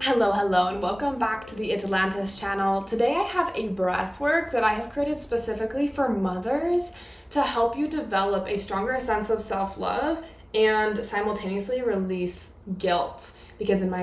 Hello, and welcome back to the Atlantis channel. Today I have a breath work that I have created specifically for mothers to help you develop a stronger sense of self-love and simultaneously release guilt. Because in my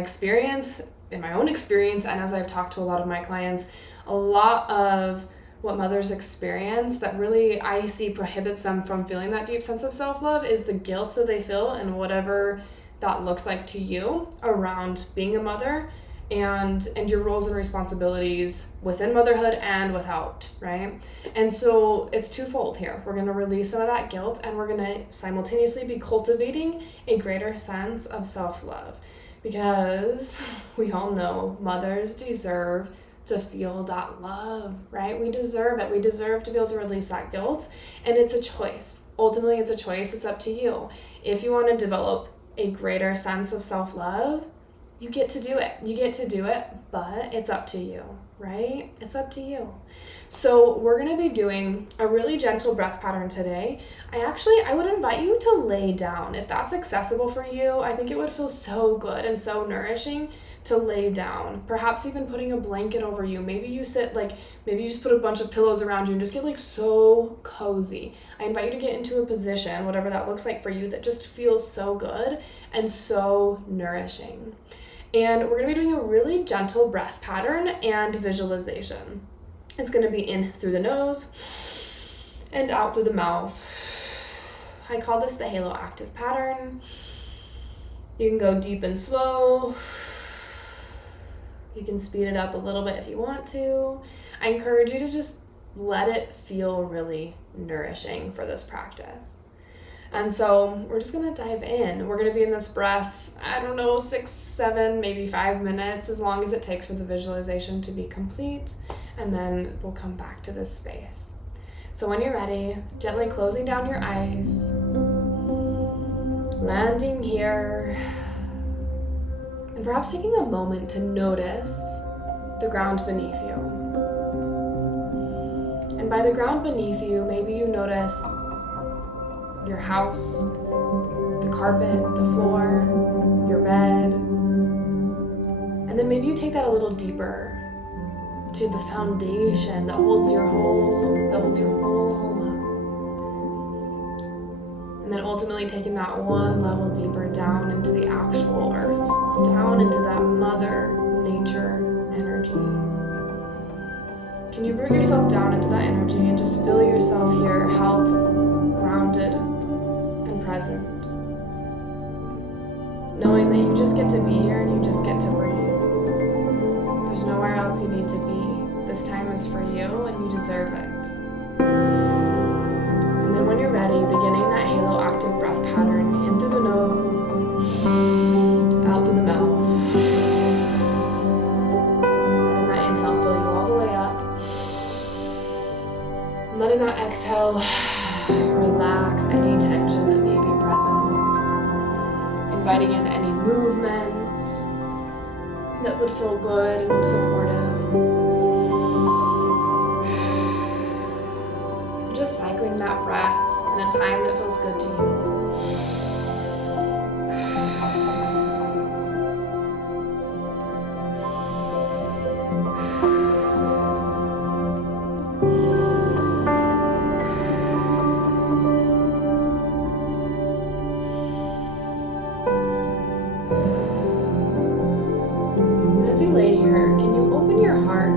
own experience, and as I've talked to a lot of my clients, a lot of what mothers experience that really I see prohibits them from feeling that deep sense of self-love is the guilt that they feel, and whatever that looks like to you around being a mother and your roles and responsibilities within motherhood and without, right? And so it's twofold here. We're going to release some of that guilt, and we're going to simultaneously be cultivating a greater sense of self-love, because we all know mothers deserve to feel that love, right? We deserve it. We deserve to be able to release that guilt, and it's a choice. Ultimately, it's a choice. It's up to you. If you want to develop a greater sense of self-love, you get to do it. You get to do it, but it's up to you, right? It's up to you. So we're going to be doing a really gentle breath pattern today. I would invite you to lay down. If that's accessible for you, I think it would feel so good and so nourishing to lay down. Perhaps even putting a blanket over you. Maybe you just put a bunch of pillows around you and just get so cozy. I invite you to get into a position, whatever that looks like for you, that just feels so good and so nourishing. And we're going to be doing a really gentle breath pattern and visualization. It's going to be in through the nose and out through the mouth. I call this the halo active pattern. You can go deep and slow. You can speed it up a little bit if you want to. I encourage you to just let it feel really nourishing for this practice. And so we're just going to dive in. We're going to be in this breath, 6, 7, maybe 5 minutes, as long as it takes for the visualization to be complete. And then we'll come back to this space. So when you're ready, gently closing down your eyes, landing here, and perhaps taking a moment to notice the ground beneath you. And by the ground beneath you, maybe you notice your house, the carpet, the floor, your bed. And then maybe you take that a little deeper to the foundation that holds your whole home up. And then ultimately taking that one level deeper down into the actual earth, down into that mother nature energy. Can you root yourself down into that energy and just feel yourself here held, grounded, and present? Knowing that you just get to be here and you just get to breathe. There's nowhere else you need to be. This time is for you and you deserve it. And then when you're ready, beginning that halo active breath pattern in through the nose, out through the mouth. Letting that inhale fill you all the way up. And letting that exhale relax any tension that may be present. Inviting in any movement that would feel good and supportive. Just cycling that breath in a time that feels good to you. As you lay here, can you open your heart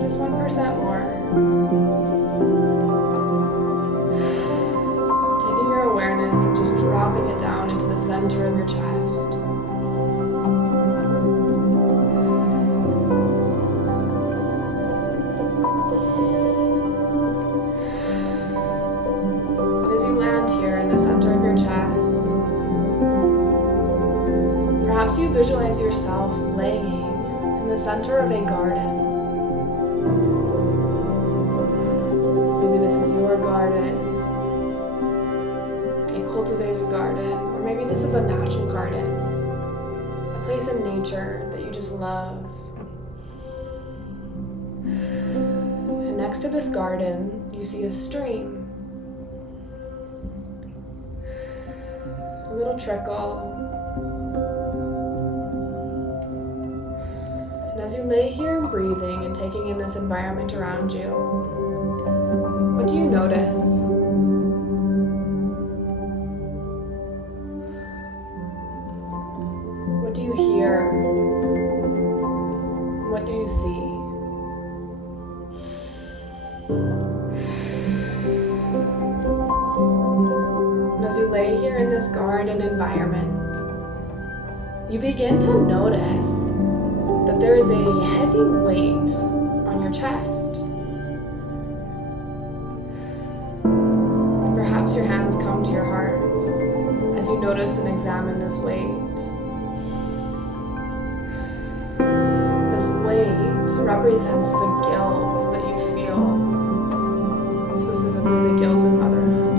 just 1% more? Taking your awareness and just dropping it down into the center of your chest. And as you land here in the center of your chest, perhaps you visualize yourself laying in the center of a garden. Maybe this is your garden, a cultivated garden, or maybe this is a natural garden, a place in nature that you just love. And next to this garden, you see a stream, a little trickle. as you lay here breathing and taking in this environment around you, what do you notice? What do you hear? What do you see? And as you lay here in this garden environment, you begin to notice that there is a heavy weight on your chest. Perhaps your hands come to your heart as you notice and examine this weight. This weight represents the guilt that you feel, specifically the guilt of motherhood.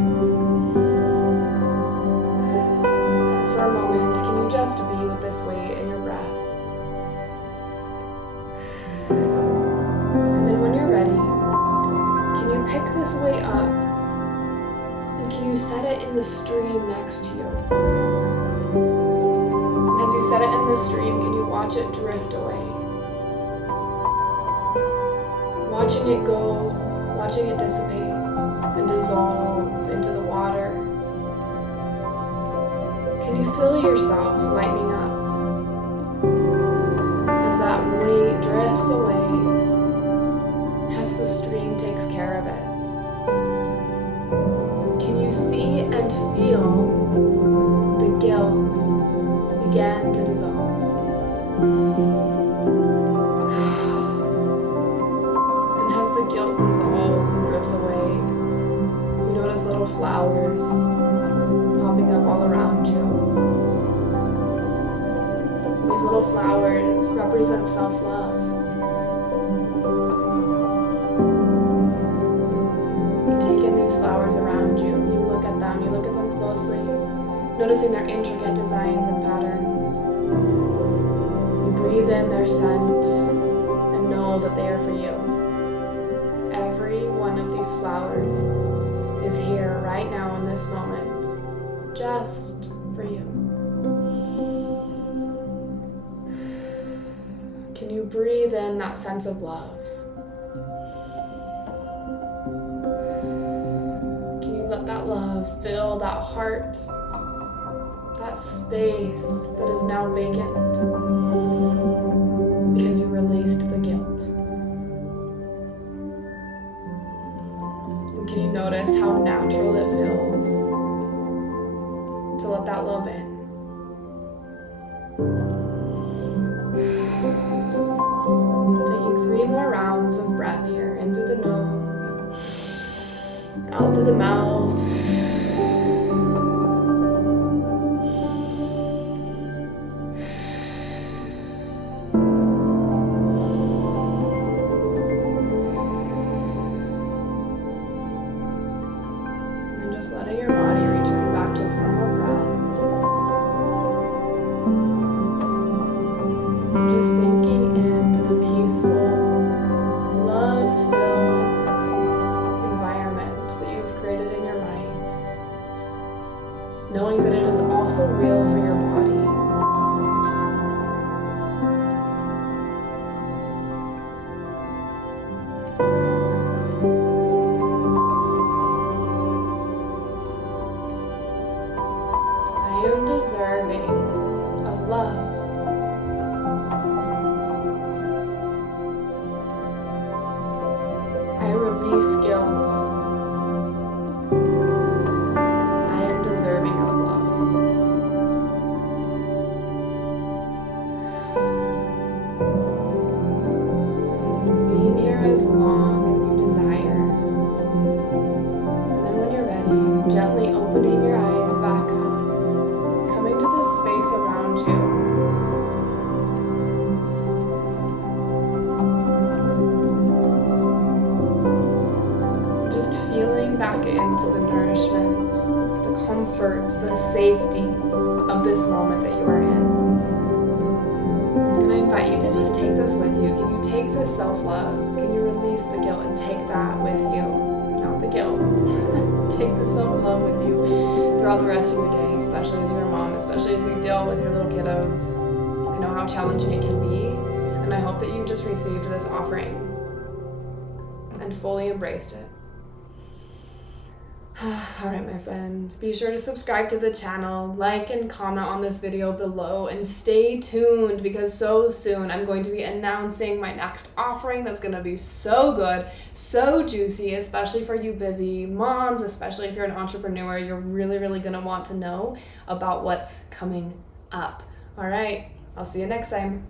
For a moment, can you just be with this weight in your breath? And then when you're ready, can you pick this weight up and can you set it in the stream next to you? And as you set it in the stream, can you watch it drift away? Watching it go, watching it dissipate and dissolve into the water. Can you feel yourself lightening up as that weight drifts away, as the stream takes care of it? Can you see and feel the guilt begin to dissolve? The guilt dissolves and drifts away. You notice little flowers popping up all around you. These little flowers represent self-love. You take in these flowers around you, you look at them closely, noticing their intricate designs and patterns. You breathe in their scent and know that they are for you. Every one of these flowers is here right now in this moment, just for you. Can you breathe in that sense of love? Can you let that love fill that heart, that space that is now vacant because you released the guilt? Can you notice how natural it feels to let that love in? Taking 3 more rounds of breath here, in through the nose, out through the mouth. Just letting your body return back to its normal breath. Just sinking into the peaceful, love-filled environment that you've created in your mind. Knowing that it is also real for your body. I am deserving of love. I release guilt. I am deserving of love. Being here as long as you desire. And then when you're ready, gently opening your eyes back up. Coming to this space around you. Just feeling back into the nourishment, the comfort, the safety of this moment that you are in. And I invite you to just take this with you. Can you take this self-love? Can you release the guilt and take that with you? Not the guilt. Take the self-love with you throughout the rest of your day, especially as you're a mom, especially as you deal with your little kiddos. I know how challenging it can be, and And I hope that you just received this offering and fully embraced it. All right, my friend, be sure to subscribe to the channel, like and comment on this video below, and stay tuned because so soon I'm going to be announcing my next offering that's going to be so good, so juicy, especially for you busy moms, especially if you're an entrepreneur. You're really, really going to want to know about what's coming up. All right, I'll see you next time.